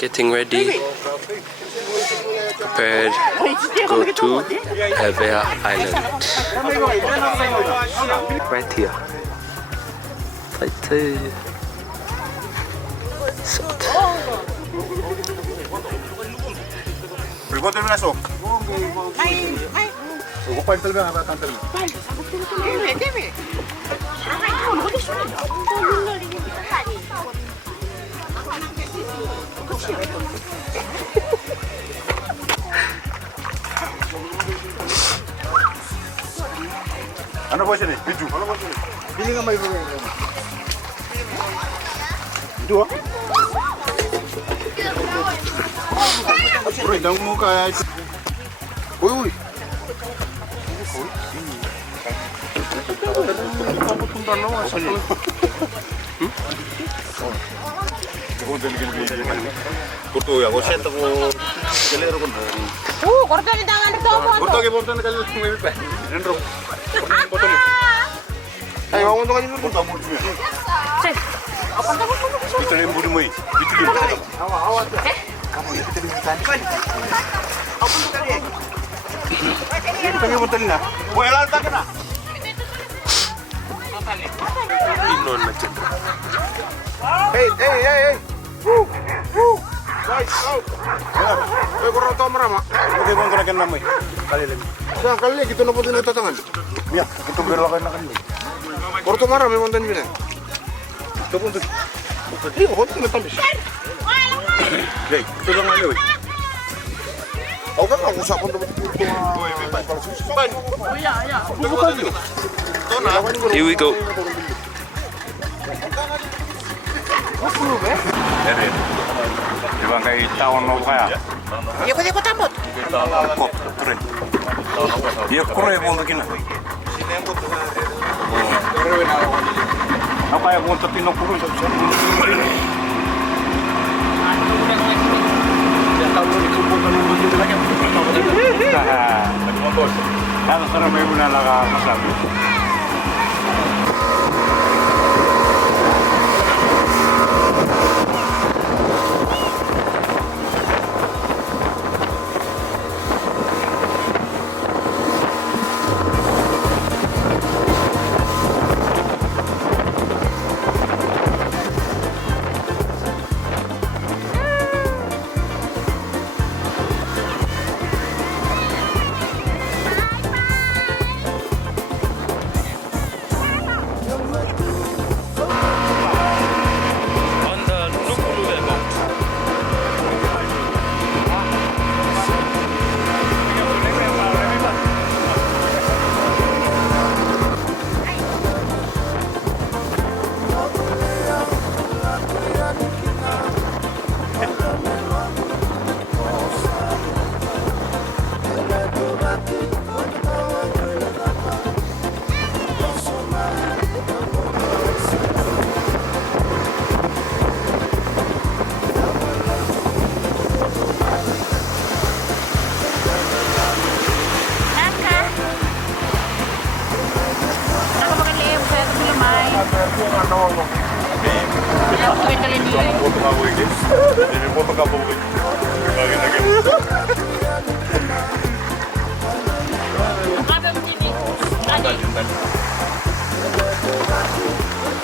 Getting ready, prepared, go to Evia Island. Right here. Right there. Berikut ini masuk. Huwag pa yung talaga, ang talaga. Ano ba siya ni? Biju. Ano ba siya ni? Pili nga may bagay. Dua. Bro, dang mo kaya. Uy, uy. Kurto ya, kau set aku kelihatan kan. Kurto di tangan itu apa? Kurto ke bonton kali itu apa? Nendro. Bonton. Ayo, mau bonton kali itu bonton mulu ya. Cek. Apa kamu? Itu yang budi mai. Itu dia. Awas. Kamu itu tadi bukan. Apa tu kali? Itu yang bonton na. Boelan tak kena. Inon macam tu. Hey. Guys, go. Kurang tahu merama. Oke, bang kena nama. Kali lagi. Jangan kali lagi kita nampak ini tangan. Ya, kita berlakukan nak ni. Kurang marah memang tadi ni. Kita pun tu. Ini kau tu nak tambah. Hey, kita jangan lewat. Aku kan aku siapa tu betul. Ya. Bukan tu. Here we go. Ibang kay tahun mau kaya. Ya kau tengok tambut. Kop, keren. Dia keren pun begini. Apa yang pun tapi nak kurus. Kalau sekarang memang nak masak.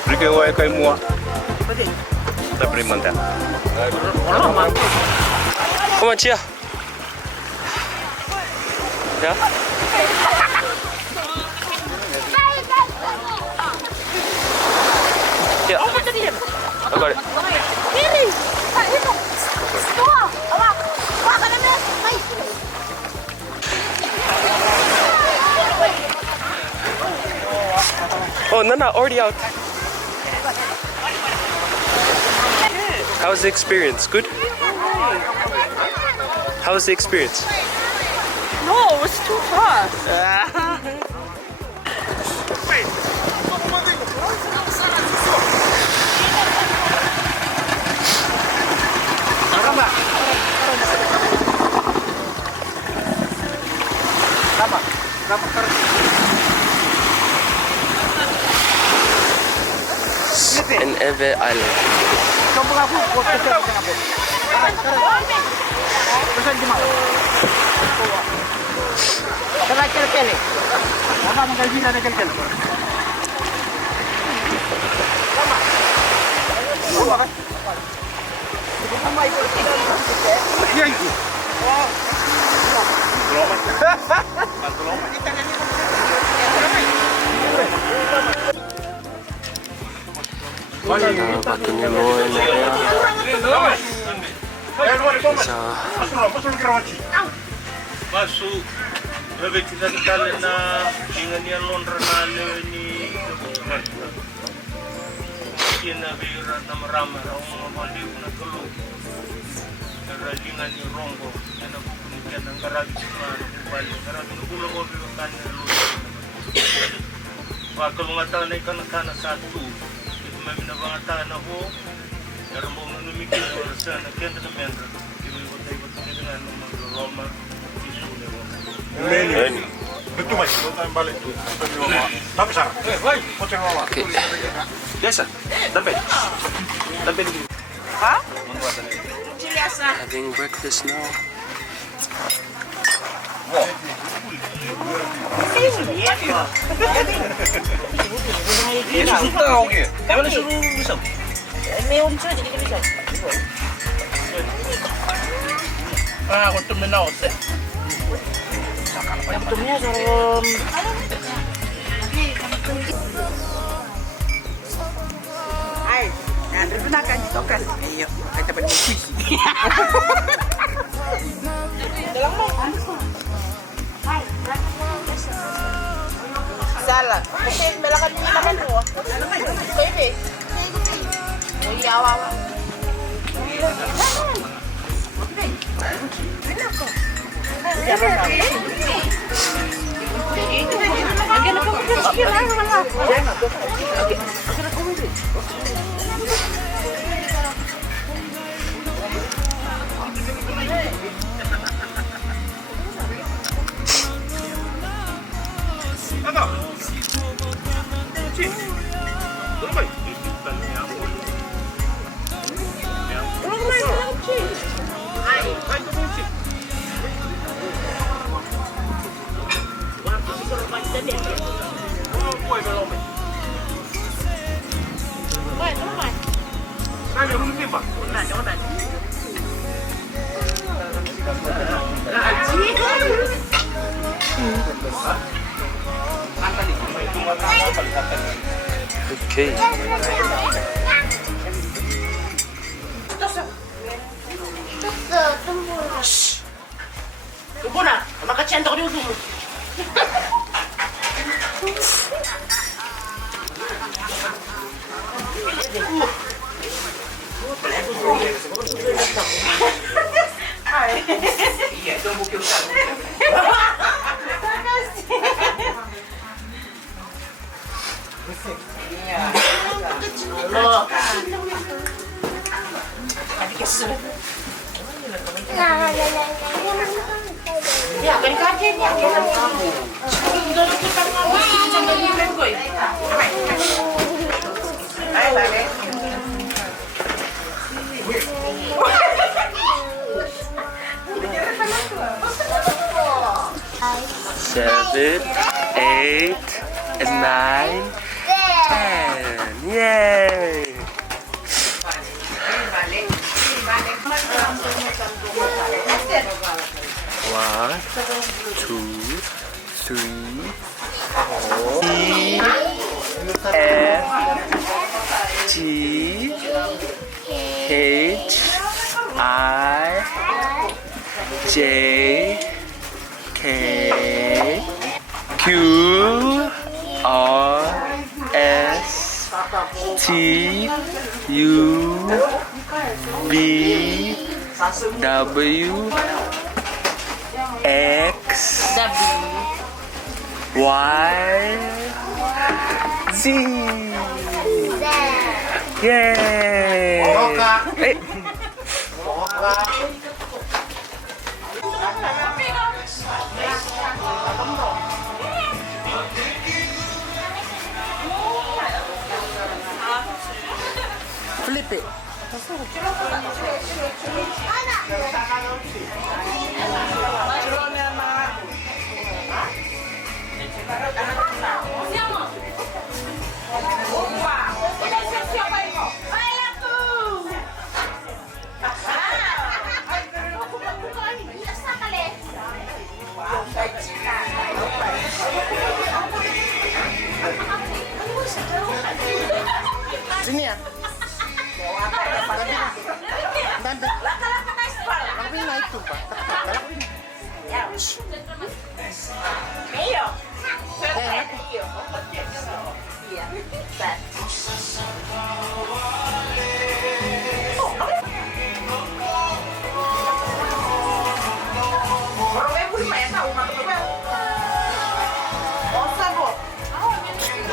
Beri kau kau muak. Tak beri mantan. Come on, Chia. Ya. Ya. I got it. Kiri. Itu. Tua. Awak. Awak kan ada. Hai. Oh, Nana, already out. How's the experience? Good? How's the experience? No, it was too fast. Eve Island. Batunya mau enak ya. Bisa. Masuk lebih kita na dengan yang Londra ni kina bira na marama ang mga baliw na tulo naralingan ni Rongo na napupunyan ng garagi sa mga baliw garagi na kulang ko yung kanya wakalungatan ay kanakana sa ito ito may minabangatan ako meron mo nanumikil ko sa nakenda na mendra kino yung batay nga ng mga Roma isu na Meni. Betul mas, kita balik tu. Tapi sah. Potong mama. Okay. Biasa, dapat dulu. Ha? Biasa. Having breakfast now. May unsur jadi kita bisa. Ako tuminaw sa. Untungnya dalam Ay, andun na kan dito kan. Ayo, ay dapat mo quiz. salah. Kasi malakan mo naman mo. Baby. Uy, awawa. Okay. Tubo na. Makachanda ko dito. Iya, itu bukit utang. Lo. Tadi kasi. Ya, kan kaje niya. Hindi na kita nga sa mga ko. Ay, bale. 7, 8, and 9, 10. Yay! One, two, three, four. E, F, G, H, I, J, K, Q, R, S, T, U, V, W, X, Y, Z. Yay! Eh. Pipi. Sini ya. Tapi na itu, Pak.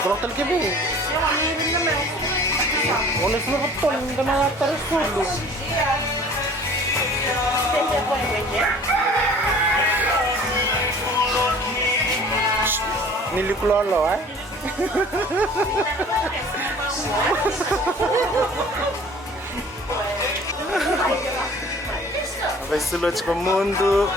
Kurang telke be. Oleh semua betul, kita malah terus dulu. Nili kulolo, eh? Vai sulot com o mundo.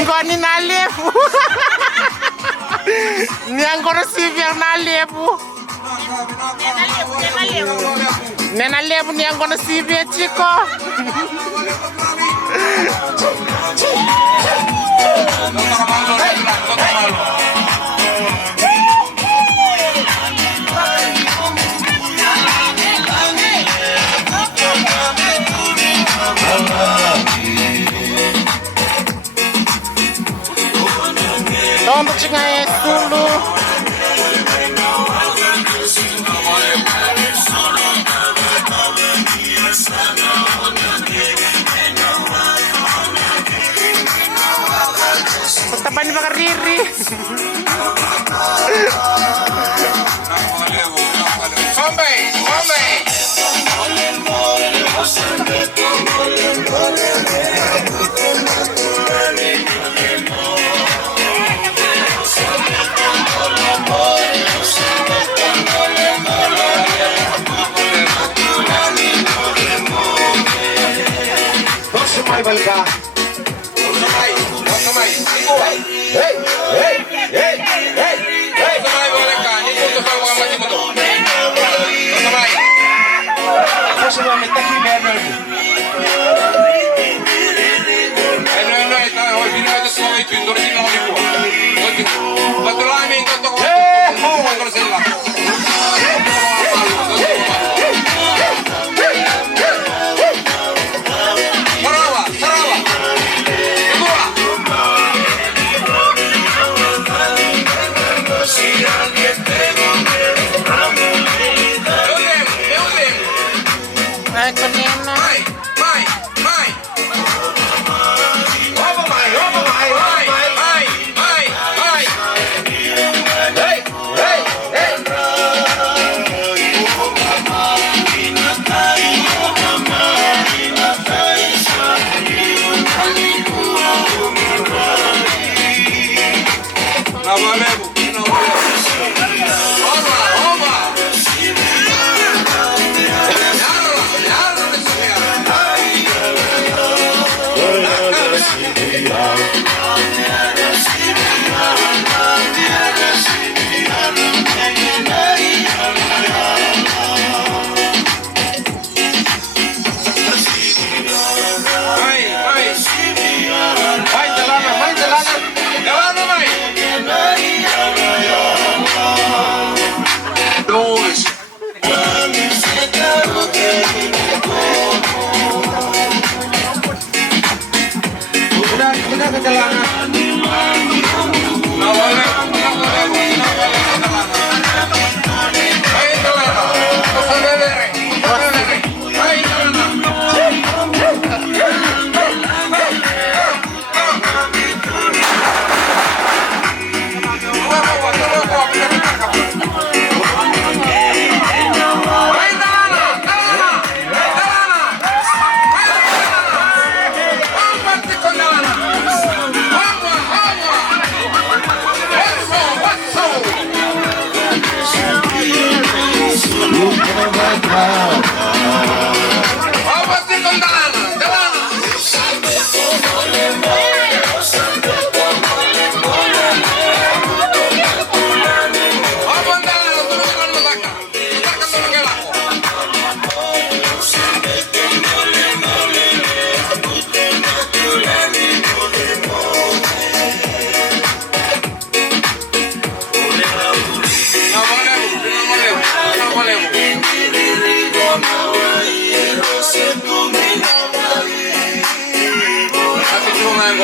Ngoni nalefu. Niangoro sivya nalefu. Nena lefu niangoro sivya chiko. Don't chinga dulu. Tapan bakar diri. Sampai. Balka.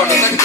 Vamos,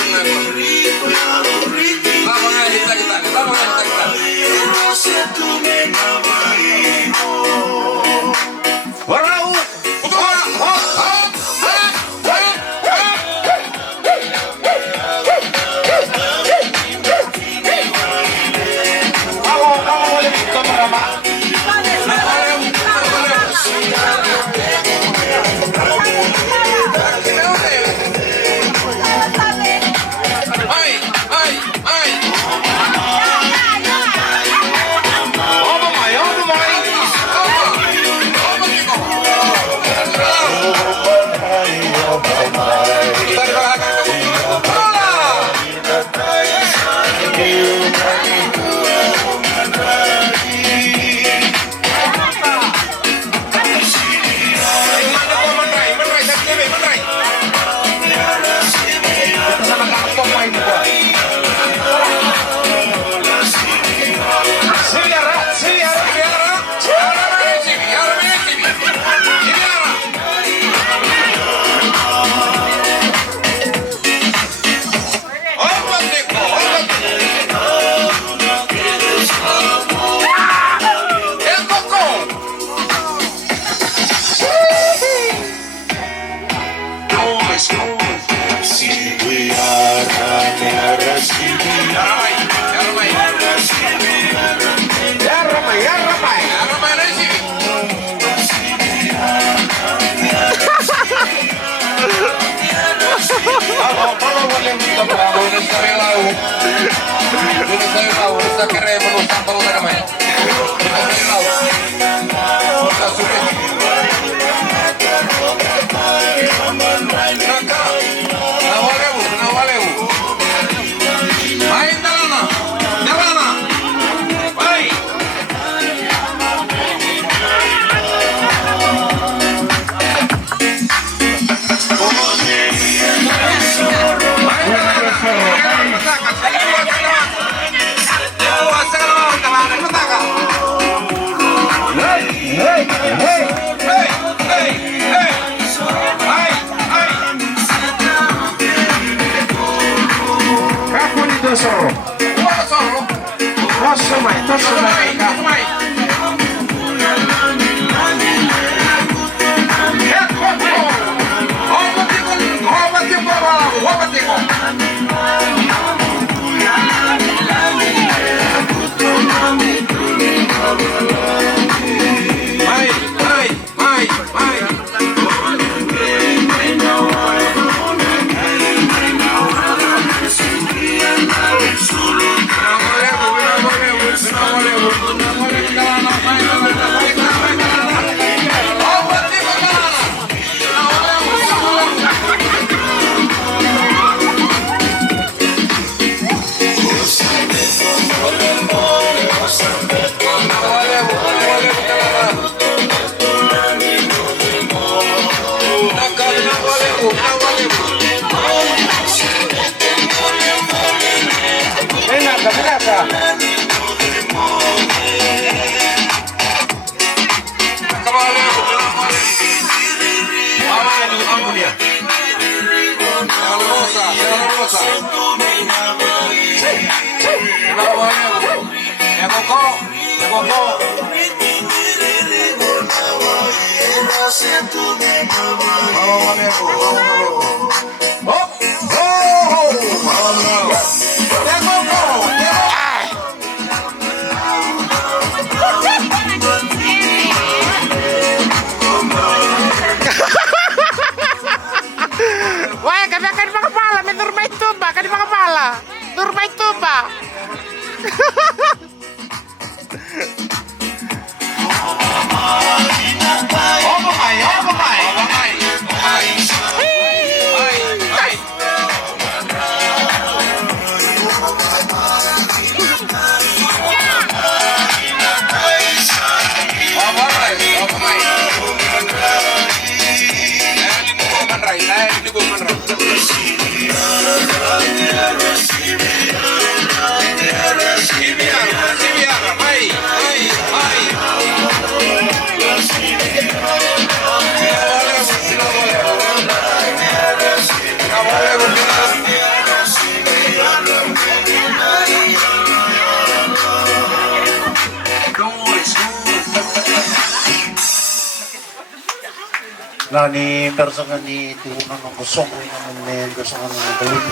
Lani bersama ni turunan ng gosong ko yung bersama ng galon.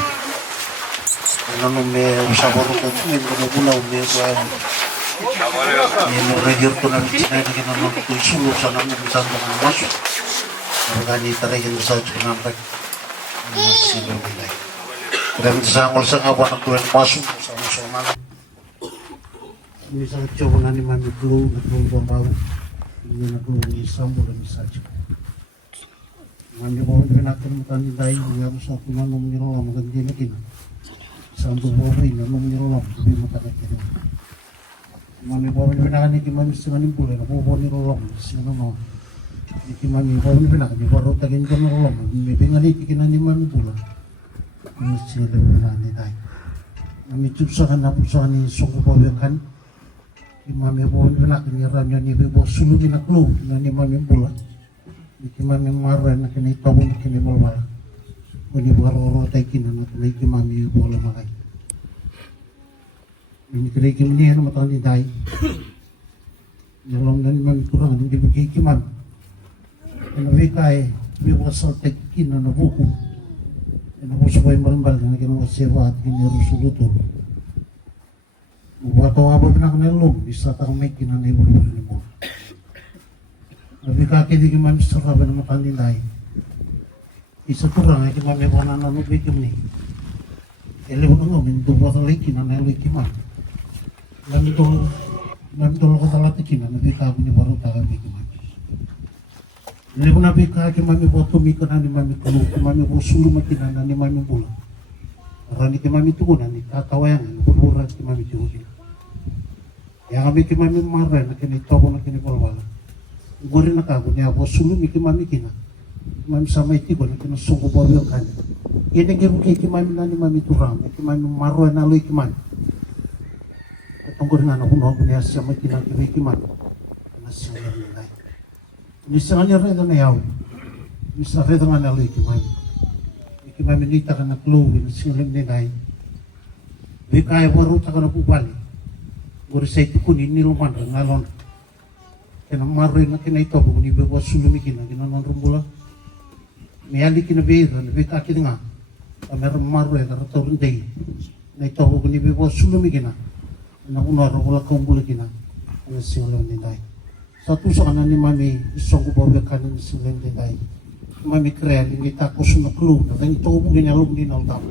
Ano may usawa ko yung guna may kuan. Yung regular ko na sinay na kinamang ko sulok sa namin sa mga masuk. Gani tarayin sa kinamang silo nila. Dan sa ngol sa ngawan ng tuwan masuk sa mga ini sangat coba nani mami flu bambau ini nak flu sambo dan saja mami bawa dengan akan mutani dai yang satu nanu menyerola makan dia lagi sambo bawa ini nanu menyerola lebih mutani kita mami bawa dengan akan ini mami sengaja boleh nak bawa ni rola sengaja mau ini mami bawa dengan akan baru tagin kan rola mami dengan ini kita ni mami pula ini sila dengan dai mami cuksakan apa cuksakan ini sungguh bawa kan Imami bawa nak ni ramnya ni bawa sulu ni nak lu ni mami bola. Imami marah nak ni tahu nak ni bola. Ini baru orang takin nak ni imami bola makai. Ini kerja kimni ni mata ni dai. Dalam ni mami kurang ni pergi kiman. Ini wikai bawa sal takin na buku. Ini bawa sebagai merembal ni kena sewa ini rusulu tu. Wato apa benak nelum bisa takamay kinan ibu ni mo. Nabi kaki di kimam serah benak makan nilai. Isa kurang ay kimam ibu nana nubi kimni. Ele bu nunggu mintu buat lagi kinan elu kimam. Nanti lo kata latih kinan nabi kaki ni baru takamay kimam. Ele bu nabi kaki kimam ibu tumi kinan ni mami kelu kimam ibu sulu makinan ni mami bula. Rani kimam itu kunan ni katawayan berurat kimam itu kunan. Yang kami kimami marah nak kini tobo nak kini balwala. Gori nak aku ni apa sulu mi kimami kina. Kimami sama itu gori kena sungguh bawa kan. Ini kira kimami nani mami turam, kimami marah nalu kimami. Ketongkor dengan aku nak punya sama kina kimami. Nasi yang lain. Ini sengaja reda na yau. Ini sengaja dengan nalu kimami. Kimami ni tak kena keluar ini siang ni lain. Bikai baru tak kena bubali. Gori sa ito kunin niluman ngalon kena maroy na kina ito kung ibawa sulumi kina non rumbula may ali kina beira na beka kina nga meron maroy na ratorun day na ito kung ibawa sulumi kina na unaro wala kumbula kina ang silang ninday sa tusa ka na ni mami isong kubawa ka ng silang ninday mami krea hindi takos na klu na ito kung ginalong din ang tao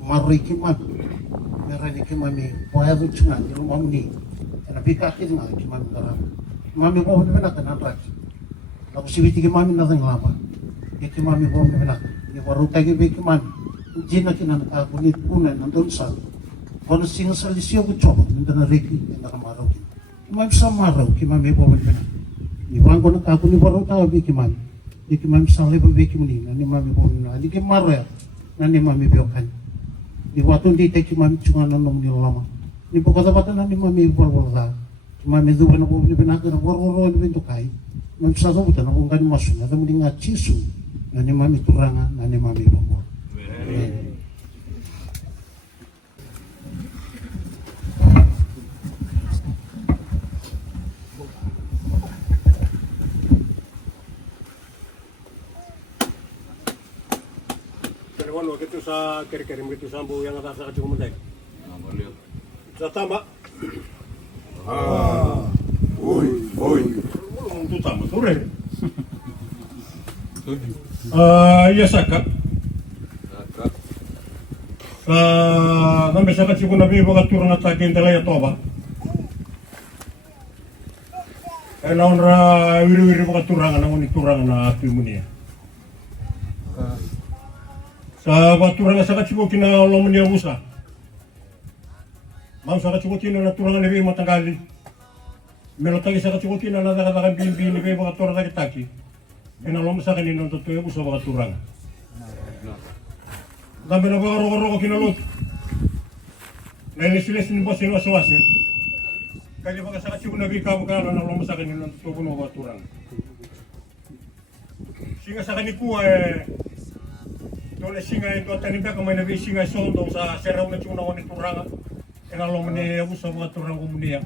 maroy kiman meron kimami pwede cungan di rumah ni tapi kaki dengar kimami darah mami bawa ni benak kan antrak aku sibiti kimami natang lama ya kimami bawa ni benak ya baru tagi be kimami jina kinan aku ni punan nandun sa kono singa salisio ko coba nandun reki na kamaraw kimami sama raw kimami bawa ni benak ni bang kono aku ni baru tahu be kimami ya kimami sale be kimani ni mami bawa ni kimara na ni mami biokan di waktu di teki mami cuma nonong di lama di pokoknya batan nani mami berwarna mami itu benar benar benar benar warna itu bentuk kai mami satu bukan aku kan masuk ada mending ngacisu nani mami turangan nani mami bangor Ano gitu sa kiri-kiri gitu sambu yang atas sa kacung mentek. Sa tama. Oi. Untuk tama sore. Iya saka. Nambe sa kacung nabi baga turun at akin talaya toba. Naon ra wiri-wiri baga turangan ang turangan na akimunia. Sa baturan sa kaciko kina lo menia busa. Mau sa kaciko kina na turangan ni matanggali. Melotagi sa kaciko kina na dagan bimbi ni be bakatora taki. Ina lo sa kanin non tutuyo busa bakaturang. Dambe na baro kina lot. Na siles ni bosin waswas. Kaya baka sa kaciko na bi ka baka na lo sa kanin non tutuyo bakaturang. Singa sa kaniku Dole singa ito tanimba kamay nabi singa sondo sa seraw na tuna wani turanga enalo mani abu sa mga turang komunia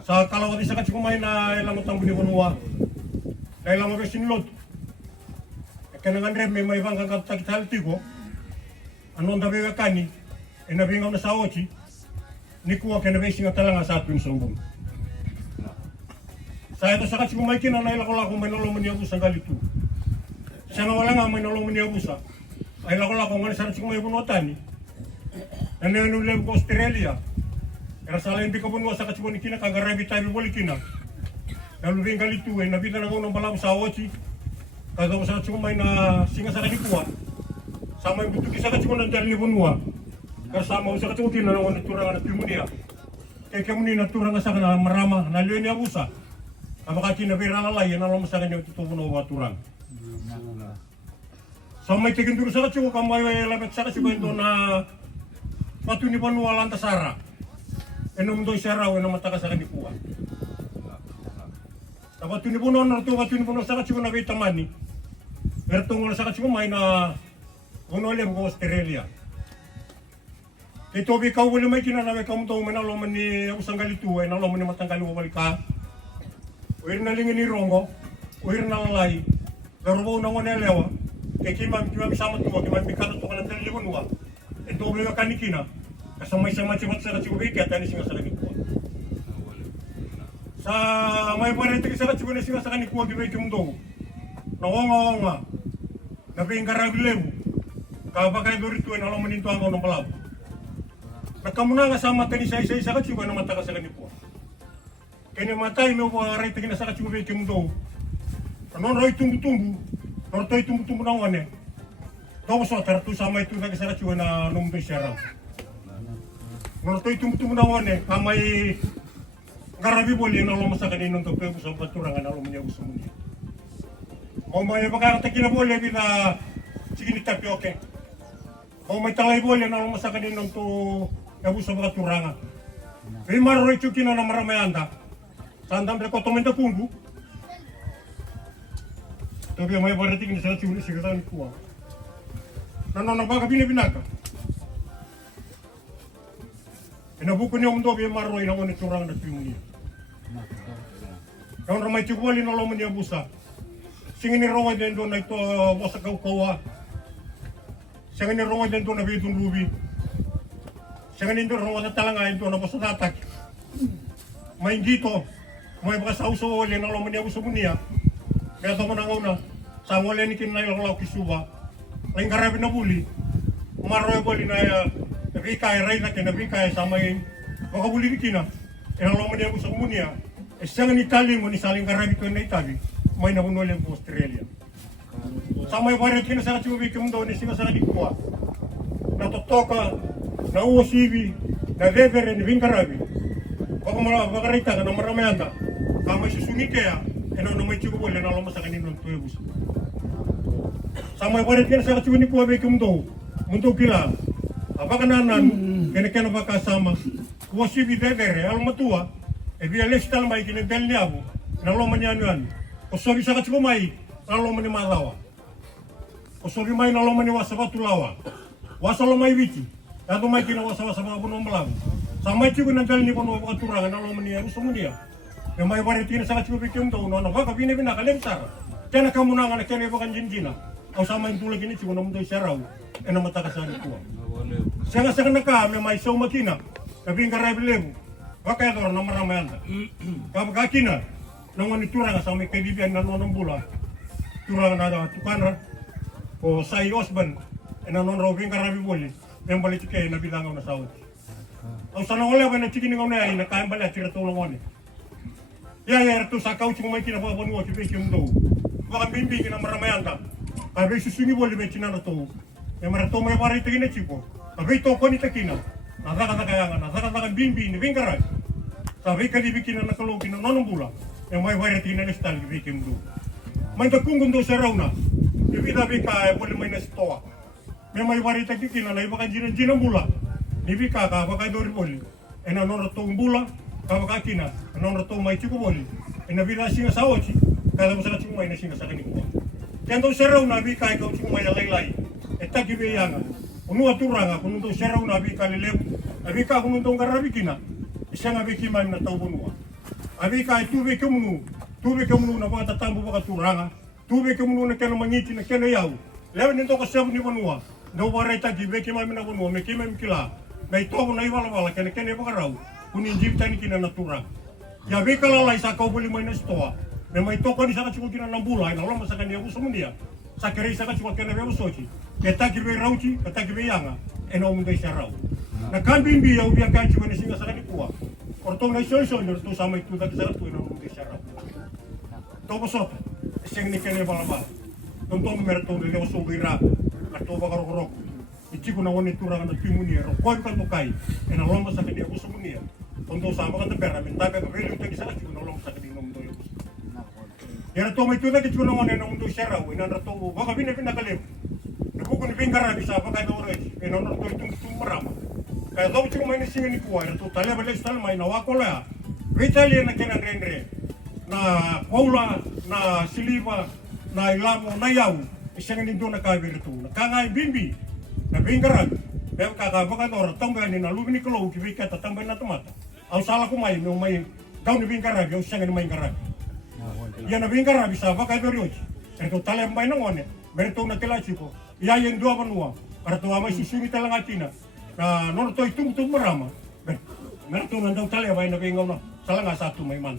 sa kalawati sa kachiko may na ilang utang bini bunwa na ilang mga sinlot kenangan reme mai vanga ka takit haltigo anon da vega kani ena vinga na saochi ni kuwa kena vesinga talanga sa pin sombong saya to saka chiku mai kina na ila kola ko mai nolong meni abusa galitu sana wala nga mai nolong meni abusa ay la kola ko ngani sa chiku mai bunotani ane anu lem ko Australia era sala hindi ko bunwa saka chiku ni kina kagarabi tabi boli kina lalu vinga galitu ena vida na ngono balam saochi kada ko sa chiku mai na singa sa kanikuwa sama yung butuki sa chiku na dali bunwa kasama sa chiku kina na ngono turanga na pimunia kaya muni na turanga sa kana marama na liyo ni abusa apakah Cina berang lain yang alam masakan yang tutup no waturang. Sama itu kan dulu saya cukup kamu lebih saya cukup itu na batu ni pun walan tasara. Enam doi sarau enam mata kasakan di kuat. Batu ni pun orang tu batu ni pun saya cukup nabi tamani. Bertunggu saya cukup main na onolem ke Australia. Itu bi kau boleh main Cina nabi kamu tahu mana lo meni usang kali tu, mana lo meni matang kali balik ka. Uir na lingin ni rongo, uir na lalai, garubaw na ngone lewa, kaya kimam sama tuwa, kimam bikano tuwa ng talibon wa, ito obli ka kanikina, kasamay sa machimat sa katsibubiki at tani singa sa kanikwa. Sa may parente sa katsibubiki singa sa kanikwa, gibay kumdo, nawanga, nabing karabilew, kabagay dorito ay nalang maninto ang ng palab. Nagkamuna nga sama tani sa isa katsibubiki na mata ka sa kanikwa. Kaya matay mo waray tingin sa katsibubay kimundo. Anon roy tumbu-tumbu, roy tumbu-tumbu na wane. Tapos so tartu sama itu lagi sa katsibubay na numdo siya. Roy tumbu-tumbu na wane, kamay garabi boli na lomasa kaninong to pero sa paturangan na lumanya gusto mo niya. O may pagkarata kinaboli bina sige tapi oke. O may talay boli na lomasa kaninong to yabu sa paturangan. May maroy chukina na maramayanda. Sandam de kotomenda kungu. Tapi may barati kini sa chuli sigara ni kuwa. Nanono baga binaka. Inabuko niya mundo bi maroy na ngone turang na pimunia. Kau ramai cukup na lo menia busa. Singin ni rongoy den do na ito bosa kawa. Singin ni rongoy den do na bitun rubi. Singin ni rongoy na talangay do na bosa tatak. May gito. May baka sa uso wala na lo menia busa munia. Kaya to mo na ngona. Sa wala ni kinay lo kisuba. Lain karabi na buli. Maroy boli na bikay ray na kinabikay sa may baka buli ni kina. Ina lo menia busa munia. Isang Itali mo ni saling karabi ko na Itali, may nabunoleng po Australia. Sa may barat kina sa katsibubiki mo doon, singa sa kadikuwa, natutoka, na uosibi, na vevere, ni vingkarabi. Baka makarita ka na maramayanda, kamay susungit kaya, ina na may chikubol, na loma sa kaninong tuyabus. Sa may barat kina sa katsibubiki mo doon, mundo kila, apaka nanan, kena baka sama, uosibi vevere, almatua, e via lestal mai kini del niabu na lo manyanuan o sobi sa katsiko mai na lo mani malawa o sobi mai na lo mani wasabatu lawa wasa lo mai witi ato mai kina wasa babu no malabu sa mai chiko na del ni bono aturanga na lo mani aru somunia e mai bare tina sa katsiko bikim do no baka bine bina kalem sara tena kamu na ngana kene bakan jinjina au sama intula kini chiko no mundo sarau e na mata kasani kuwa senga naka me mai so makina tapi ngarai lebu. Baka ito na maramayanda. Kapagakina, nang turang sa may kaibigan na nonong bula, turang na tukanra, o sa iosban, nanon robing karabi boli, yung balik kayo na bilangaw na saot. Ang sanang wala ba na chikiningaw na yan, nakain bala, tira tulong wani. Yaya, ito sa kauch kung may kinapapan mo, chipik yung do. Baka bimbigin na maramayanda. Kabe susungi boli, may chinana to. Yung marato may parito kina chipo. Kabe ito ko ni takina. Nakakakayangan, nakakakayan bimbi ni Bingkaray. Sabi ka dibikin na nakalogin ng nonong bula, yung may variety na nestal, ibikin do. May tagkunggun do sa rauna, ibitabi ka, wala may nastoa. May variety kikin na iba ka jinang bula, ibika ka, baka dori boli. E nanon ratong bula, kabaka kina, nanon ratong may chiko boli. E nabila singa sa ochi, kada mo sa chiko may nasinga sa kanikuwa. Kaya do sa rauna, ibika ikaw chiko may alaylay. E tagibiyangan. Unu aturanga kung ito siya raw nabi kalilem, abi ka kung itong karabikina, isang abi kiman na tao bunua. Abi ka tubi kumunu na mga tatambo baka turanga, Tube ke munu na kena mangiti na kena yau. Lewa nito ka sebu ni wanua. No warai taki beke mami na wanua me kima mikila. Na itomo na iwala wala kena kena bakarau. Kunin jim tani kina natura. Ya beka lalai sa kau beli main stoa. Me mai toko ni saka chukul kina nambula ina loma saka ni abu semundia. Sakere saka chukul kena bebo sochi. Ketaki be rauchi, ketaki be yanga. Ena omundai sarau. Na kambimbi ya ubia kanchi wene singa saka ni kuwa. Kortong na iso nyo tu sama itu daki saka tu ena omundai sarau. Toko sopa. Sing ni kene bala-bala. Tontong merto de lewa sobira. Na toba karok-karok. Ichiku na wone turang na timunia. Rokoi kan tokai. Ena lomba saka ni abu semunia. Tontong sama kan tebera. Mintaga ka veli utaki saka chiku na lomba saka ni omundai abu. Yara toma itu daki chiku na wone na omundai sarau. Ena rato baka bina kalem. Buku ni pinggara bisa apa kaya orang ini, enono tu itu merama. Kaya tahu cuma main singa ni kuah, itu tali balik style main awakola. Vitali na kena rendre, na Paula, na Siliva, na Ilamo, na Yau, singa ni dona kaya bertu. Na kangai bimbi, na pinggara. Bel kakak baka orang tambah ni na lubi ni kalau kibika tambah na tomata. Au salah ku main, kau ni pinggara, kau singa ni main kara. Ya na pinggara bisa apa kaya berioji. Itu tali main nongone, bertu na kelaciko. Ya yang dua benua, para tua masih sini telang atina. Nah, nor toi tung merama. Mertu nandang tali apa yang nabi ngau salah nggak satu mai man.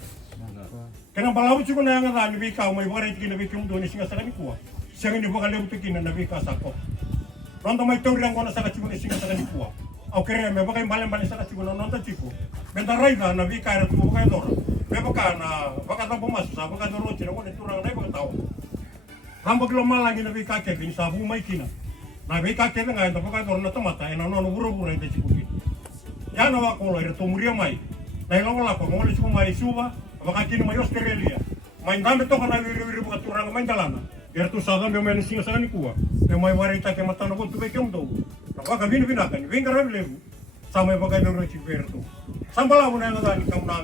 Kenapa lalu cuma nang ngan nabi kau mai barai kini nabi kau doni singa sakani kuah. Siang ini bakal lebu kini nabi kau sako. Nonton mai tahu yang kau nak sakani cuma singa sakani kuah. Aku kira me bagai balen sakani cuma nonton ciku. Bentar raida nabi kau tu bagai dor. Me bagai na bagai tahu masuk, bagai dor cina kau turang nabi bagai tahu. Hamba kilo malangi nabi kakek ini sabu mai kina. Nabi kakek ngai tapi kai torna tomata ena nono buru-buru ite cikuki. Ya na wakola ira tomuria mai. Na ilo wala ko ngoli cuma mai suba, baka kini mai Australia. Mai ndambe to kana wiri buka turang mai dalana. Ira tu saga me mai singa sani kuwa. Me mai wari ta ke matano ko tube kem do. Na baka bini kan, vinga levu. Sama baka do ro ciper tu. Sambala una ngani kamna.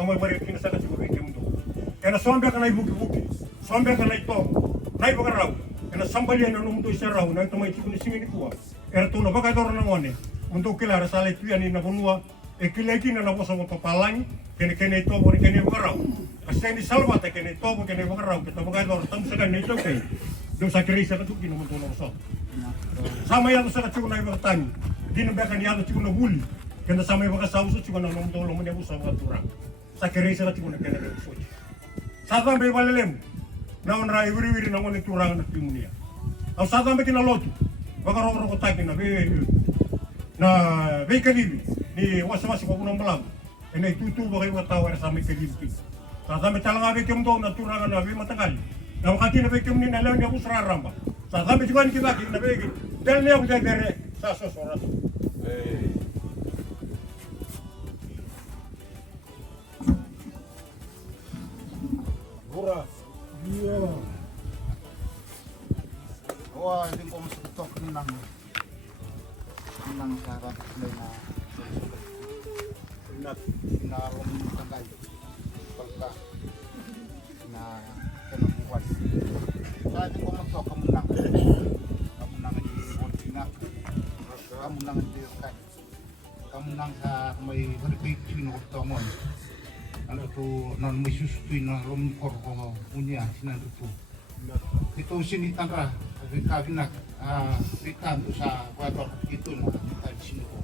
Amai wari kini saka cikuki kem do. Kena sombe kana ibuki-buki. Sombe kana ito. Nai bagarau, kena sambali na nung doy sarau, nai tamay chiku ni singin kuwa. Era tu na bagay dor na ngone, untuk kila rasa itu yani na bunua, kila kina na bosa mo papalang, kene ito bo kene bagarau. Kasi ni salwata kene ito bo kene bagarau, kita bagay dor tam sa kene ito kay. Do sa krisa ka tu kino mo tulong so. Sama yan sa chiku na ibatani, di na bakan yan chiku na buli. Kena sama yung sauso chiku na nung tulong mo niya sa batura. Sa krisa ka chiku na kene so. Sa tambe balelem. Naon rai wiri na ngone turang na timunia. Au sa tambe kina lotu. Baka ro ko taki na be kalibi ni wasa ko kunang malam. Ene tutu baka wa tawar sa me kalibi. Sa tambe talanga be kem do na turang na be matagal. Na wakati na be kem ni na lawan ya usra ramba. Sa tambe juan kita na be del ne aku dere sa so sorat. Bura. Iya. Wah, hindi ko masutok ninang sarap na rom kagay pagka na kinabuhat. Sa hindi ko masutok kamunang iiwag kamunang dirkan kamunang sa may baripay sinukutongon. Ano to non may susutuin na rumkor ko unya sinando to. Ito sinitan ka kaginak pikan to sa kwador ito na kan sinuko.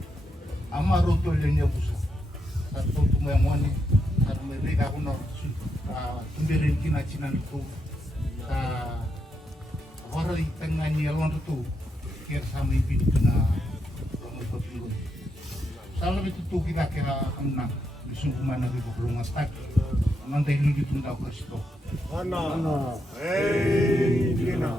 Amaro to lenya busa. Sa to tumayamon sa may rega ko no tumberin kina sinando to sa waray tangan niya lon to kaya sa may binto na may papilon. Sa labi to kita kaya kamna sungguh mana bebo belum ngastak, nanti lucu pun tahu kristo. Mana? Hey, Lina.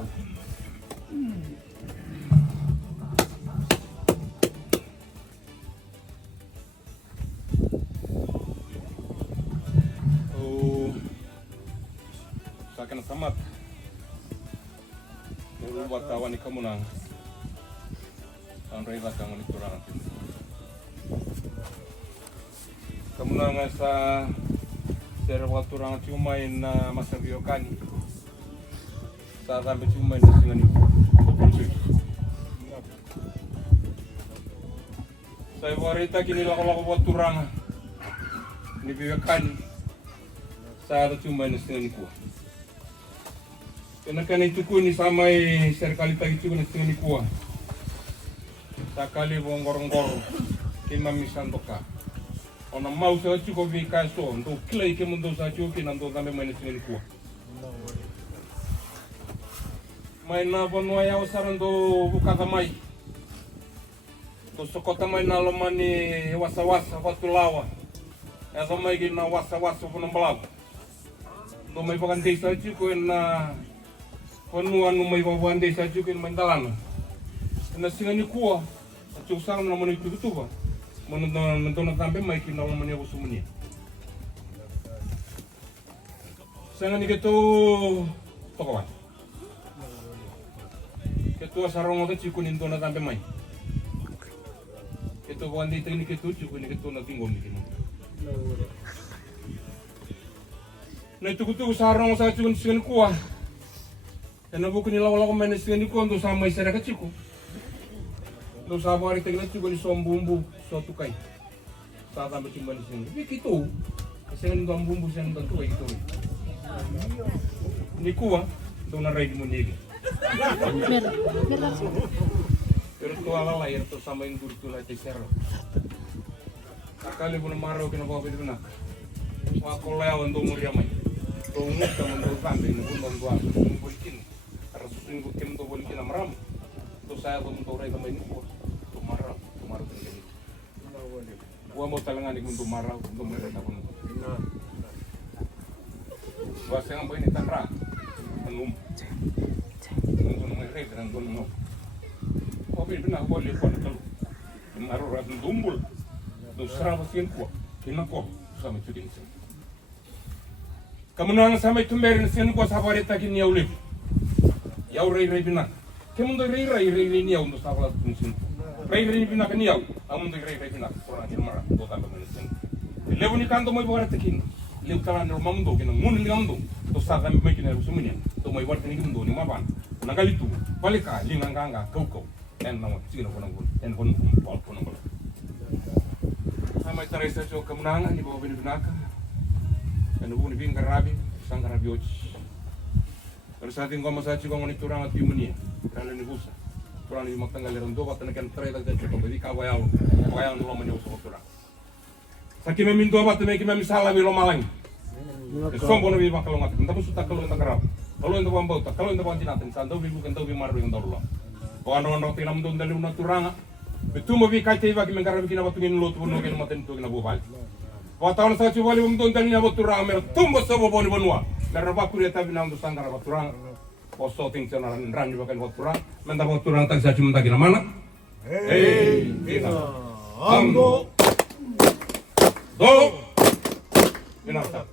Oh, sa akin tamat. Yung wartawan ni kamu nang, ang rela kang uliturang natin. Kemenangan sa waktu orang cumai na masabiokani sa sampai cumai na singa ni saya warita kini lako waktu orang ni biokani sa cumai na singa ni kuah Kena itu ku ni samai serikali tagi tu kena setengah ni kuah. Takali bonggorong-gorong kima misantoka. Ona mau sa chuko vi kaso ndo kila ike mundo sa chuki nando dame mai setengah ni kuah. Mai na bonwa ya usarando bukata mai. To sokota mai na lomani wasa-wasa watu lawa. Esa mai gina wasa-wasa pun mbalaga. Ndo mai pakan desa chuko na Panuan no may babande sa jukin mandalana. Na singa ni kuwa. At yung sang naman ito ba? Manod na tambe may kinaw naman niya gusto mo niya. Singa ni kito tokawan. Kito asarong mo chiko ninto na tambe may. Kito kawan dito ni kito chiko ni kito na tingom ni kino. Na ito kuto sarong sa chiko ni singa ni kuwa. Karena buku ni lawa-lawa main nasi ni kau untuk sama istri kecilku. Untuk sama hari tegak nasi ni sombumbu suatu kai. Saat sampai cuma di sini. Begitu. Saya ni tuan bumbu saya ni tuan tu begitu. Ni kuah untuk narai di munyegi. Terus tu ala lahir tu sama yang dulu tu lah teser. Kali pun marau kena bawa begitu nak. Wah kolea untuk muriamai. Tunggu teman tu sampai ni pun tuan mungkin. Susun bukim to boleh kena meram. To saya to mentorai sama ini ko. To marah tinggal. Gua mau talangan dik untuk marah untuk mereka pun. Gua sengang ini tanra. Anum. Untuk mereka dan don no. Kopi benar boleh pon kalau. Maru rat dumbul. To serang pasien ko. Kena ko sama cuding. Kemenangan sama itu merin sen ko sabare takin ya ulip. Yau rei bina, kemundo rei ni yau untuk sahabat tunsin. Rei bina kan yau, amundo rei bina, orang ajar marah, total kemenangan. Lewu ni kanto mau bawa tekin, lewu kalan rumah mundo, kena mun ni mundo, to sahabat mereka ni semuanya, to mau bawa tekin mundo ni mapan, nagali tu, balik kah, lingang kanga, kau, en nama cina konangul, en konangul. Sama itu saya coba kemenangan ni bawa bina kan, en bukan ni bingkar rabi, sangkar rabi oci. Terus saat ini kau masih cuci kau ni turang ati muni, kerana ni busa, turang ni makan galiran dua, batan kan tray tak jadi kau beri kawayau dulu menyusul turang. Sakit memintu apa tu mereka misalnya bilo malang. Sombong nabi bakal ngat, tapi sudah kalau kita kerap, kalau kita bambau, kalau kita banci naten, santau bibu kentau bimaru yang tahu lah. Kau anu tinam don dari una turang, betul mau bikai teh bagi mengkarap bikin apa tu ingin lot pun mungkin maten tu kena buat. Kau tahu saya cuba lihat don dari apa turang, mer tumbuh semua boni benua. Karena waktu dia tapi nak untuk sangkar waktu orang, poso ting cenaran ran juga kan waktu orang, mentah waktu orang tak saja mentah kira mana? Hei, kita, ambo, do, binasa.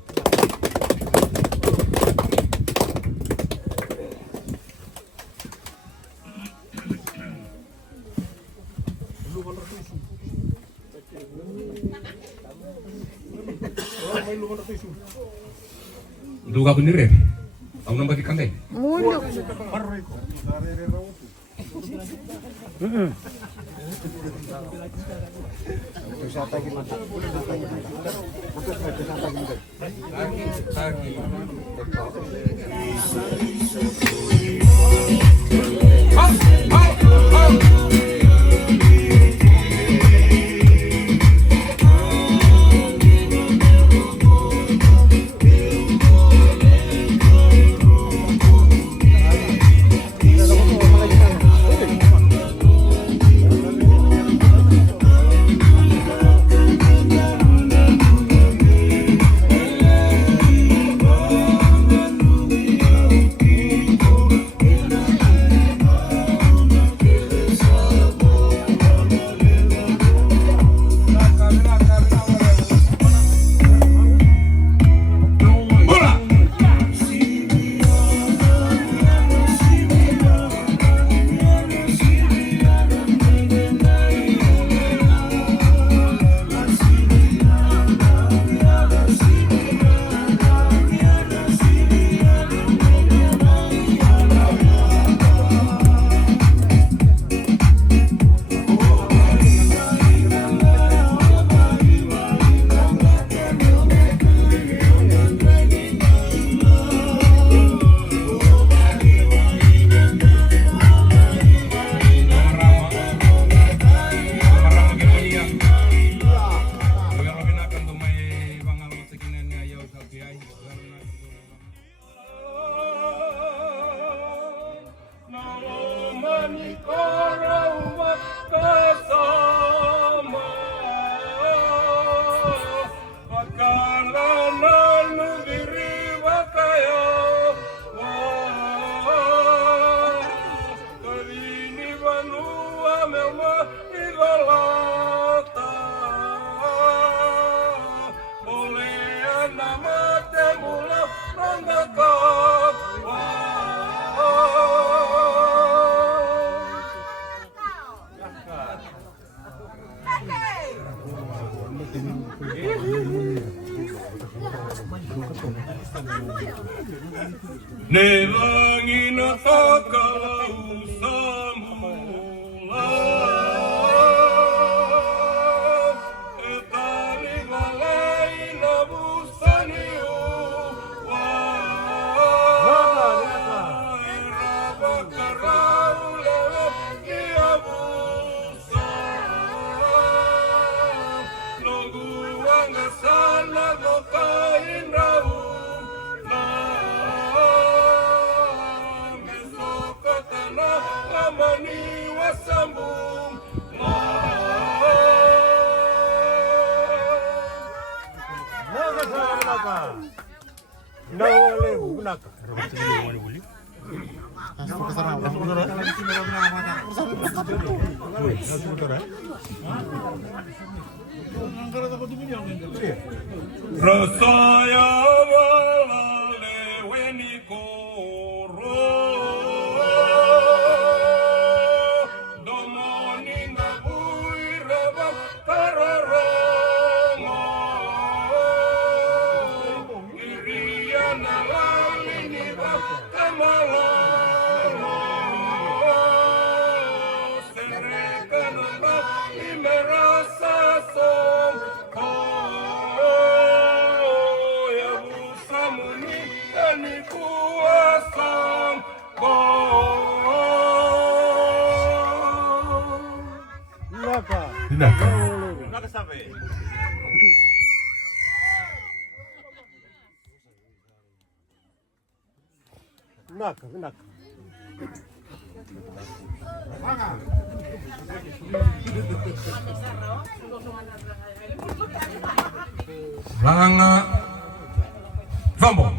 Duga bener ya? Tahu nambah ikan deh? Muluk. Nelangi na whakalausamula E tani malai na busani uwa E raba karau lewe ki abusa Logu wanga sana gokain rau Amani wasambung Rasaya walale weni koro Naka sabe. Naka. Ranga. Vamos.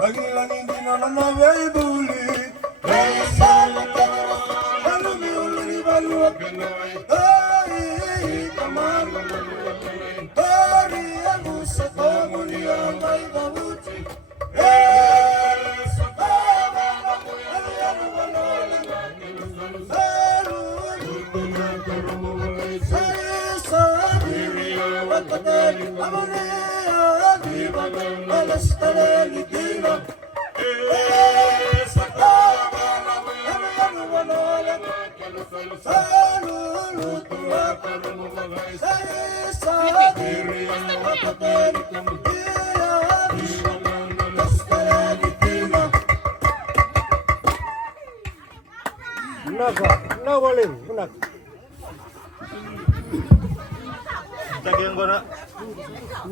Langit-langit di nana buli, lalu miuli balu kenai, kamar, hari aku sekamu yang baik kabuci,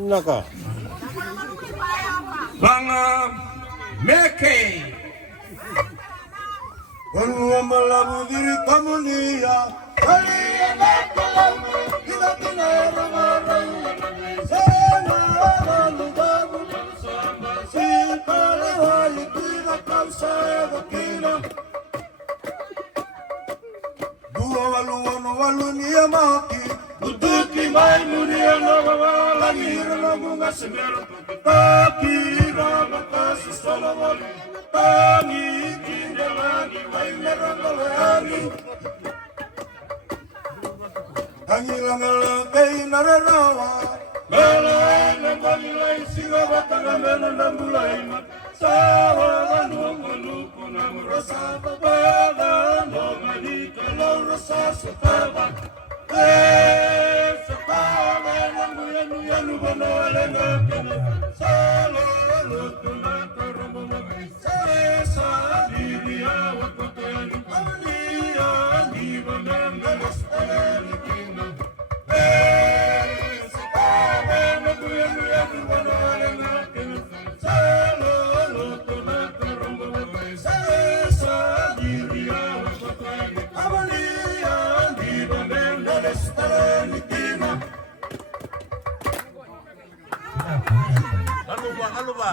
Naka. Banga Meke. Onua malabu diri kamunia. Kalia nakalamu. Kita tinera marau. Sena lalu jabu. Sikale wali kina kausa ega kina. Dua walu niya maki. Utuki mai muria nagawa langir namunga semero Takira makasi solomon Tangi kindelani mai meranggalani Tangi langalangkai narerawa Belai nanggalilai singa batanga mena nambulai mat Sawa ganuku namurasa babada Nogani kalau rasa sutaba Salo Ano ba?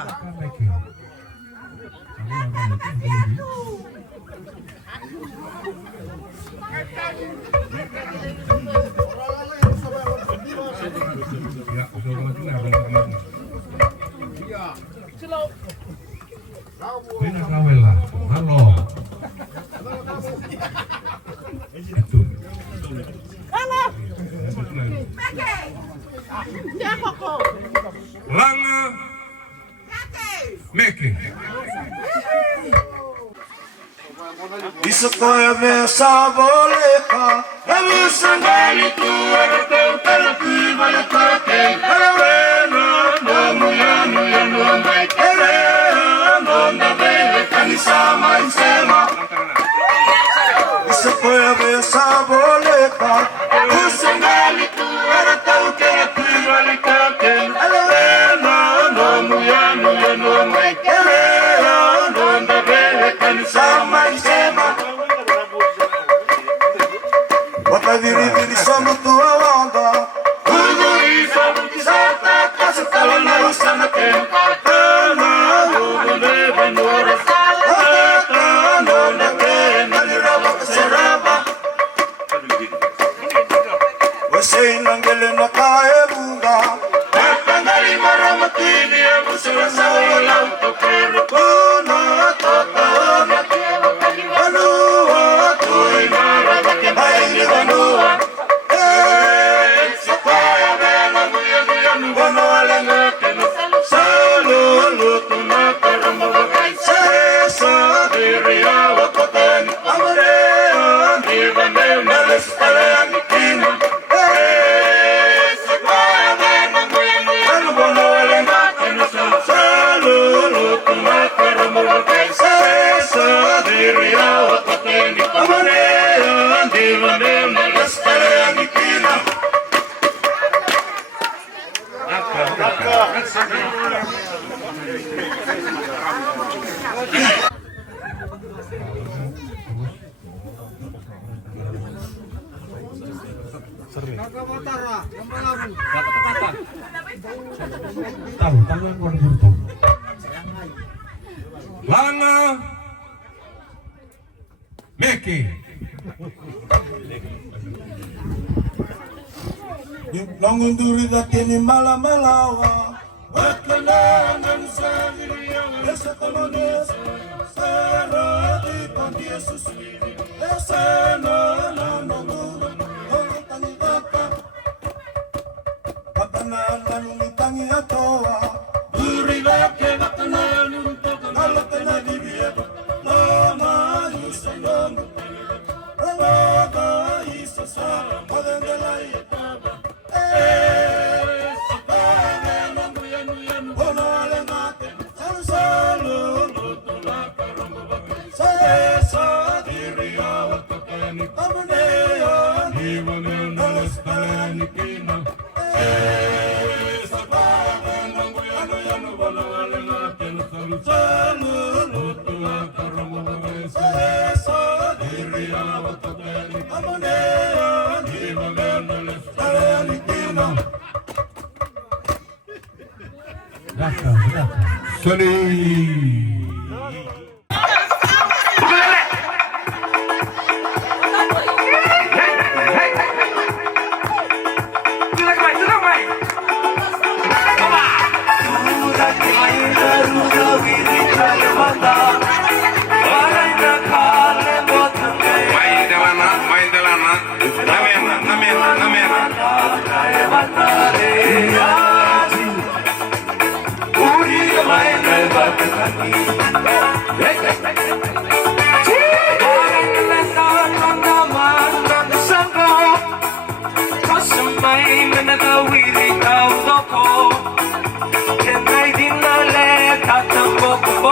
Pinakawela, halo. Itu. Langa Meke. Isa kaya mesa boleka, kami sanggali tu ada kau terapi balik kaki. Arena, namu yanu yanu amai kere, nonda bebe kani sama insema. Isa kaya mesa boleka, kami sanggali tu ada kau terapi balik kaki. Arena, namu yanu yanu amai kere, nonda bebe kani sama insema. Wakadiri-diri sama tua wanda, kuduri sama kisata kasatala na usana kemka. Tana lugune benura salata, nona kena niraba kaseraba. Wasay nanggele na kae bunga, katangali maramatini ang usura sa walang tokero kuna totona. Anua tu'y marabake ay niwanua. Sakaya bela nguya-nguya nubono alangake no saluluto na karamawakay sa diriya wakotani amarean ibaneo nalestalean ikina. Sakaya bela nguya-nguya nubono alangake no saluluto na karamawakay sa diriya wakotani amarean ibaneo nalestalean ikina. Langa Meke. Nangunduri datini malamalawa, watlanangan sa diriya, esa kolones, sarati con Jesus, esa nananangura, kongitangi baka, bakanalan ulitangi atoa, duri lake bakanalan untokan, alatena dibiya, lama isanong, alaga isasa, madendelay,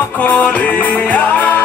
Korea.